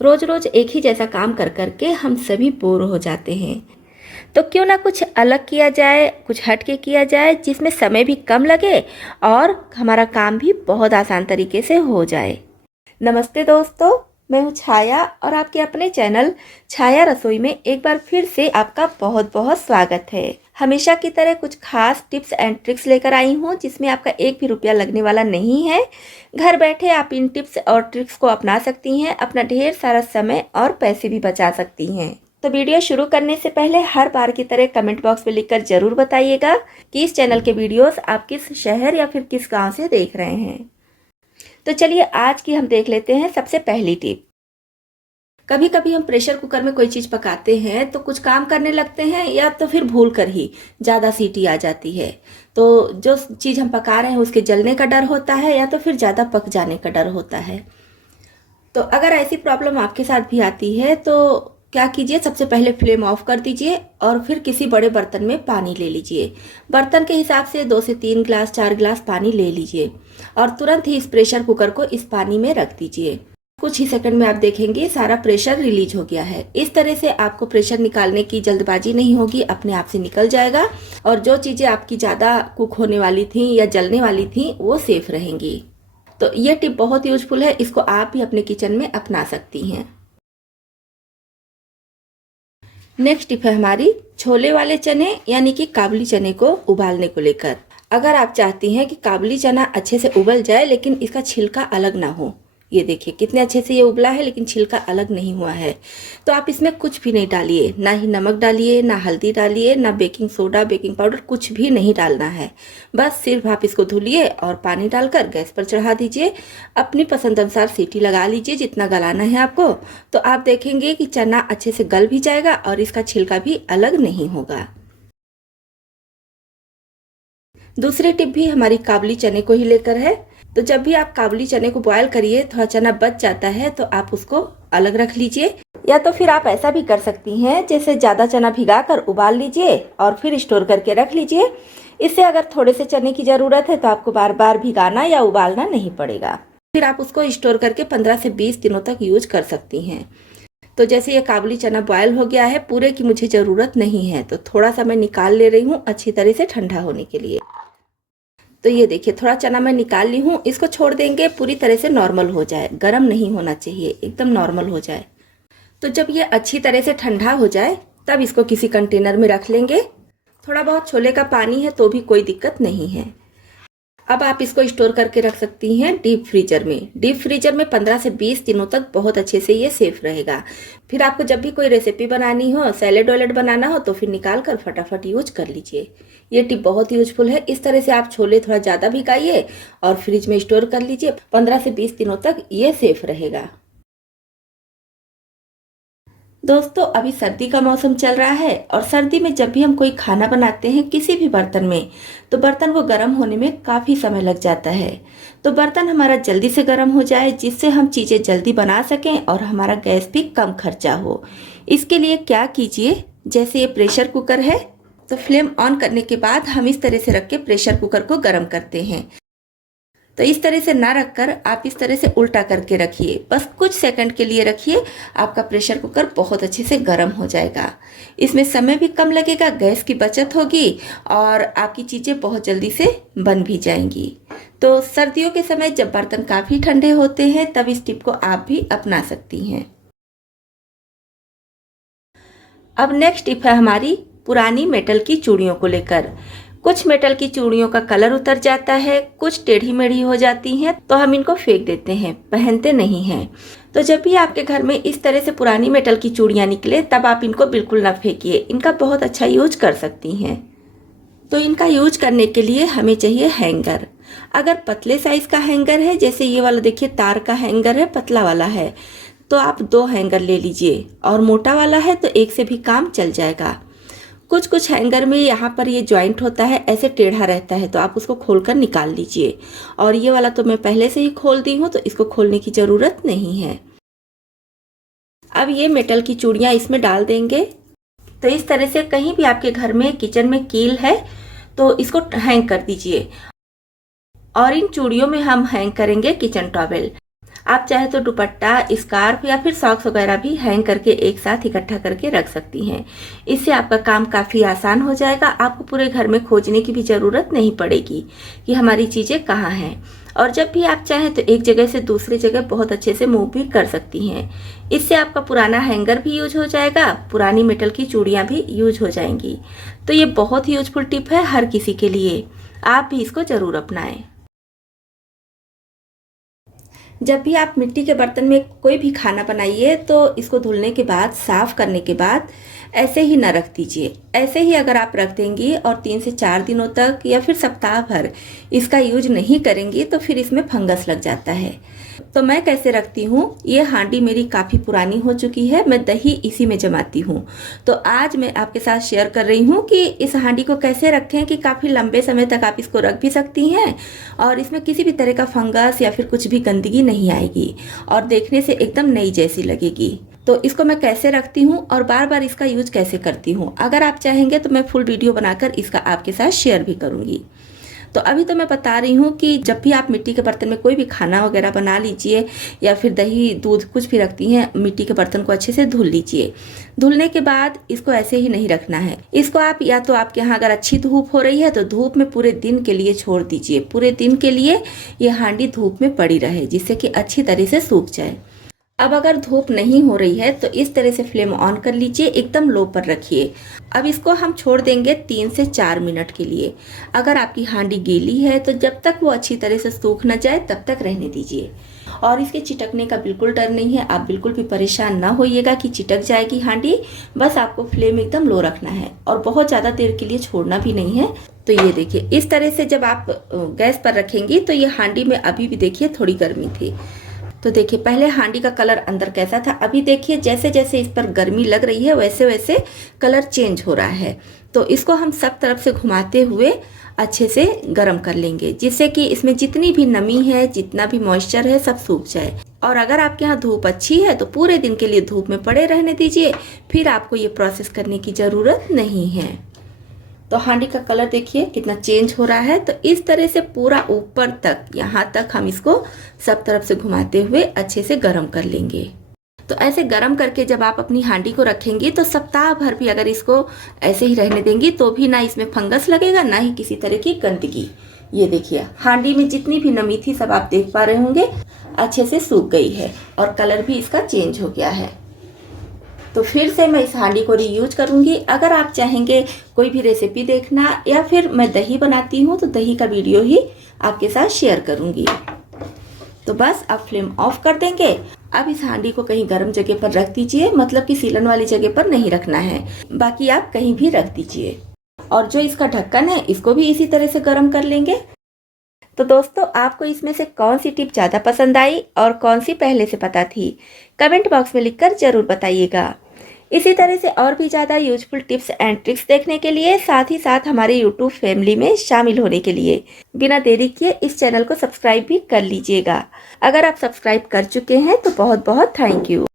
रोज रोज एक ही जैसा काम कर करके हम सभी बोर हो जाते हैं। तो क्यों ना कुछ अलग किया जाए, कुछ हट के किया जाए जिसमें समय भी कम लगे और हमारा काम भी बहुत आसान तरीके से हो जाए। नमस्ते दोस्तों, मैं हूँ छाया और आपके अपने चैनल छाया रसोई में एक बार फिर से आपका बहुत बहुत स्वागत है। हमेशा की तरह कुछ खास टिप्स एंड ट्रिक्स लेकर आई हूँ जिसमें आपका एक भी रुपया लगने वाला नहीं है। घर बैठे आप इन टिप्स और ट्रिक्स को अपना सकती हैं, अपना ढेर सारा समय और पैसे भी बचा सकती हैं। तो वीडियो शुरू करने से पहले हर बार की तरह कमेंट बॉक्स में लिखकर जरूर बताइएगा कि इस चैनल के वीडियोस आप किस शहर या फिर किस गांव से देख रहे हैं। तो चलिए आज की हम देख लेते हैं सबसे पहली टिप। कभी कभी हम प्रेशर कुकर में कोई चीज़ पकाते हैं तो कुछ काम करने लगते हैं या तो फिर भूल कर ही ज़्यादा सीटी आ जाती है। तो जो चीज़ हम पका रहे हैं उसके जलने का डर होता है या तो फिर ज़्यादा पक जाने का डर होता है। तो अगर ऐसी प्रॉब्लम आपके साथ भी आती है तो क्या कीजिए, सबसे पहले फ्लेम ऑफ कर दीजिए और फिर किसी बड़े बर्तन में पानी ले लीजिए। बर्तन के हिसाब से 2 से 3 ग्लास 4 ग्लास पानी ले लीजिए और तुरंत ही इस प्रेशर कुकर को इस पानी में रख दीजिए। कुछ ही सेकंड में आप देखेंगे सारा प्रेशर रिलीज हो गया है। इस तरह से आपको प्रेशर निकालने की जल्दबाजी नहीं होगी, अपने आप से निकल जाएगा और जो चीज़ें आपकी ज़्यादा कुक होने वाली थी या जलने वाली थी वो सेफ रहेंगी। तो ये टिप बहुत यूजफुल है, इसको आप भी अपने किचन में अपना सकती हैं। नेक्स्ट टिप है हमारी छोले वाले चने यानी कि काबुली चने को उबालने को लेकर। अगर आप चाहती हैं कि काबुली चना अच्छे से उबल जाए लेकिन इसका छिलका अलग ना हो, ये देखिए कितने अच्छे से ये उबला है लेकिन छिलका अलग नहीं हुआ है, तो आप इसमें कुछ भी नहीं डालिए, ना ही नमक डालिए, ना हल्दी डालिए, ना बेकिंग सोडा बेकिंग पाउडर, कुछ भी नहीं डालना है। बस सिर्फ आप इसको धुलिए और पानी डालकर गैस पर चढ़ा दीजिए। अपनी पसंद अनुसार सीटी लगा लीजिए जितना गलाना है आपको। तो आप देखेंगे कि चना अच्छे से गल भी जाएगा और इसका छिलका भी अलग नहीं होगा। दूसरी टिप भी हमारी काबुली चने को ही लेकर है। तो जब भी आप काबुली चने को बॉयल करिए, थोड़ा चना बच जाता है तो आप उसको अलग रख लीजिए, या तो फिर आप ऐसा भी कर सकती हैं जैसे ज़्यादा चना भिगा कर उबाल लीजिए और फिर स्टोर करके रख लीजिए। इससे अगर थोड़े से चने की ज़रूरत है तो आपको बार बार भिगाना या उबालना नहीं पड़ेगा। फिर आप उसको स्टोर करके 15 से 20 दिनों तक यूज कर सकती हैं। तो जैसे ये काबुली चना बॉयल हो गया है, पूरे की मुझे ज़रूरत नहीं है तो थोड़ा सा मैं निकाल ले रही हूँ अच्छी तरह से ठंडा होने के लिए। तो ये देखिए थोड़ा चना मैं निकाल ली हूँ, इसको छोड़ देंगे पूरी तरह से नॉर्मल हो जाए, गर्म नहीं होना चाहिए, एकदम नॉर्मल हो जाए। तो जब ये अच्छी तरह से ठंडा हो जाए तब इसको किसी कंटेनर में रख लेंगे। थोड़ा बहुत छोले का पानी है तो भी कोई दिक्कत नहीं है। अब आप इसको स्टोर करके रख सकती हैं डीप फ्रीजर में। डीप फ्रीजर में 15 से 20 दिनों तक बहुत अच्छे से ये सेफ रहेगा। फिर आपको जब भी कोई रेसिपी बनानी हो, सैलेड वैलेड बनाना हो तो फिर निकाल कर फटाफट यूज कर लीजिए। ये टिप बहुत यूजफुल है। इस तरह से आप छोले थोड़ा ज़्यादा भिगाइए और फ्रिज में स्टोर कर लीजिए, 15 से 20 दिनों तक ये सेफ रहेगा। दोस्तों अभी सर्दी का मौसम चल रहा है और सर्दी में जब भी हम कोई खाना बनाते हैं किसी भी बर्तन में, तो बर्तन वो गर्म होने में काफ़ी समय लग जाता है। तो बर्तन हमारा जल्दी से गर्म हो जाए जिससे हम चीज़ें जल्दी बना सकें और हमारा गैस भी कम खर्चा हो, इसके लिए क्या कीजिए, जैसे ये प्रेशर कुकर है तो फ्लेम ऑन करने के बाद हम इस तरह से रख के प्रेशर कुकर को गर्म करते हैं। तो इस तरह से ना रखकर आप इस तरह से उल्टा करके रखिए, बस कुछ सेकंड के लिए रखिए, आपका प्रेशर कुकर बहुत अच्छे से गर्म हो जाएगा। इसमें समय भी कम लगेगा, गैस की बचत होगी और आपकी चीज़ें बहुत जल्दी से बन भी जाएंगी। तो सर्दियों के समय जब बर्तन काफ़ी ठंडे होते हैं तब इस टिप को आप भी अपना सकती हैं। अब नेक्स्ट टिप है हमारी पुरानी मेटल की चूड़ियों को लेकर। कुछ मेटल की चूड़ियों का कलर उतर जाता है, कुछ टेढ़ी मेढ़ी हो जाती हैं तो हम इनको फेंक देते हैं, पहनते नहीं हैं। तो जब भी आपके घर में इस तरह से पुरानी मेटल की चूड़ियाँ निकले तब आप इनको बिल्कुल ना फेंकिए, इनका बहुत अच्छा यूज कर सकती हैं। तो इनका यूज करने के लिए हमें चाहिए हैंगर। अगर पतले साइज का हैंगर है, जैसे ये वाला देखिए तार का हैंगर है, पतला वाला है, तो आप 2 हैंगर ले लीजिए और मोटा वाला है तो 1 से भी काम चल जाएगा। कुछ कुछ हैंगर में यहाँ पर ये जॉइंट होता है, ऐसे टेढ़ा रहता है तो आप उसको खोलकर निकाल लीजिए। और ये वाला तो मैं पहले से ही खोल दी हूँ तो इसको खोलने की ज़रूरत नहीं है। अब ये मेटल की चूड़ियाँ इसमें डाल देंगे। तो इस तरह से कहीं भी आपके घर में किचन में कील है तो इसको हैंग कर दीजिए और इन चूड़ियों में हम हैंग करेंगे किचन टॉवेल। आप चाहे तो दुपट्टा, स्कार्फ या फिर सॉक्स वगैरह भी हैंग करके एक साथ इकट्ठा करके रख सकती हैं। इससे आपका काम काफ़ी आसान हो जाएगा। आपको पूरे घर में खोजने की भी ज़रूरत नहीं पड़ेगी कि हमारी चीज़ें कहाँ हैं। और जब भी आप चाहें तो एक जगह से दूसरी जगह बहुत अच्छे से मूव भी कर सकती हैं। इससे आपका पुराना हैंगर भी यूज हो जाएगा, पुरानी मेटल की चूड़ियाँ भी यूज हो जाएंगी। तो ये बहुत ही यूजफुल टिप है हर किसी के लिए, आप भी इसको ज़रूर अपनाएं। जब भी आप मिट्टी के बर्तन में कोई भी खाना बनाइए तो इसको धुलने के बाद, साफ़ करने के बाद ऐसे ही न रख दीजिए। ऐसे ही अगर आप रख देंगी और 3 से 4 दिनों तक या फिर सप्ताह भर इसका यूज नहीं करेंगी तो फिर इसमें फंगस लग जाता है। तो मैं कैसे रखती हूँ, ये हांडी मेरी काफ़ी पुरानी हो चुकी है, मैं दही इसी में जमाती हूँ। तो आज मैं आपके साथ शेयर कर रही हूँ कि इस हांडी को कैसे रखें कि काफ़ी लंबे समय तक आप इसको रख भी सकती हैं और इसमें किसी भी तरह का फंगस या फिर कुछ भी गंदगी नहीं आएगी और देखने से एकदम नई जैसी लगेगी। तो इसको मैं कैसे रखती हूँ और बार बार इसका यूज कैसे करती हूँ, अगर आप चाहेंगे तो मैं फुल वीडियो बनाकर इसका आपके साथ शेयर भी करूँगी। तो अभी तो मैं बता रही हूँ कि जब भी आप मिट्टी के बर्तन में कोई भी खाना वगैरह बना लीजिए या फिर दही, दूध कुछ भी रखती हैं, मिट्टी के बर्तन को अच्छे से धुल लीजिए। धुलने के बाद इसको ऐसे ही नहीं रखना है। इसको आप या तो आपके यहाँ अगर अच्छी धूप हो रही है तो धूप में पूरे दिन के लिए छोड़ दीजिए। पूरे दिन के लिए ये हांडी धूप में पड़ी रहे जिससे कि अच्छी तरह से सूख जाए। अब अगर धूप नहीं हो रही है तो इस तरह से फ्लेम ऑन कर लीजिए, एकदम लो पर रखिए। अब इसको हम छोड़ देंगे 3 से 4 मिनट के लिए। अगर आपकी हांडी गीली है तो जब तक वो अच्छी तरह से सूख न जाए तब तक रहने दीजिए। और इसके चिटकने का बिल्कुल डर नहीं है, आप बिल्कुल भी परेशान ना होइएगा कि चिटक जाएगी हांडी। बस आपको फ्लेम एकदम लो रखना है और बहुत ज़्यादा देर के लिए छोड़ना भी नहीं है। तो ये देखिए, इस तरह से जब आप गैस पर रखेंगी तो ये हांडी में अभी भी देखिए थोड़ी गर्मी थी। तो देखिए पहले हांडी का कलर अंदर कैसा था, अभी देखिए जैसे जैसे इस पर गर्मी लग रही है वैसे वैसे कलर चेंज हो रहा है। तो इसको हम सब तरफ से घुमाते हुए अच्छे से गर्म कर लेंगे जिससे कि इसमें जितनी भी नमी है, जितना भी मॉइस्चर है, सब सूख जाए। और अगर आपके यहाँ धूप अच्छी है तो पूरे दिन के लिए धूप में पड़े रहने दीजिए, फिर आपको ये प्रोसेस करने की ज़रूरत नहीं है। तो हांडी का कलर देखिए कितना चेंज हो रहा है। तो इस तरह से पूरा ऊपर तक, यहाँ तक हम इसको सब तरफ से घुमाते हुए अच्छे से गर्म कर लेंगे। तो ऐसे गर्म करके जब आप अपनी हांडी को रखेंगी तो सप्ताह भर भी अगर इसको ऐसे ही रहने देंगी तो भी ना इसमें फंगस लगेगा, ना ही किसी तरह की गंदगी। ये देखिए हांडी में जितनी भी नमी थी सब आप देख पा रहे होंगे अच्छे से सूख गई है और कलर भी इसका चेंज हो गया है। तो फिर से मैं इस हांडी को रीयूज करूँगी। अगर आप चाहेंगे कोई भी रेसिपी देखना या फिर मैं दही बनाती हूँ तो दही का वीडियो ही आपके साथ शेयर करूँगी। तो बस आप फ्लेम ऑफ कर देंगे। अब इस हांडी को कहीं गर्म जगह पर रख दीजिए, मतलब कि सीलन वाली जगह पर नहीं रखना है, बाकी आप कहीं भी रख दीजिए। और जो इसका ढक्कन है इसको भी इसी तरह से गर्म कर लेंगे। तो दोस्तों, आपको इसमें से कौन सी टिप ज़्यादा पसंद आई और कौन सी पहले से पता थी, कमेंट बॉक्स में लिखकर ज़रूर बताइएगा। इसी तरह से और भी ज़्यादा यूजफुल टिप्स एंड ट्रिक्स देखने के लिए, साथ ही साथ हमारे यूट्यूब फैमिली में शामिल होने के लिए बिना देरी किए इस चैनल को सब्सक्राइब भी कर लीजिएगा। अगर आप सब्सक्राइब कर चुके हैं तो बहुत बहुत थैंक यू।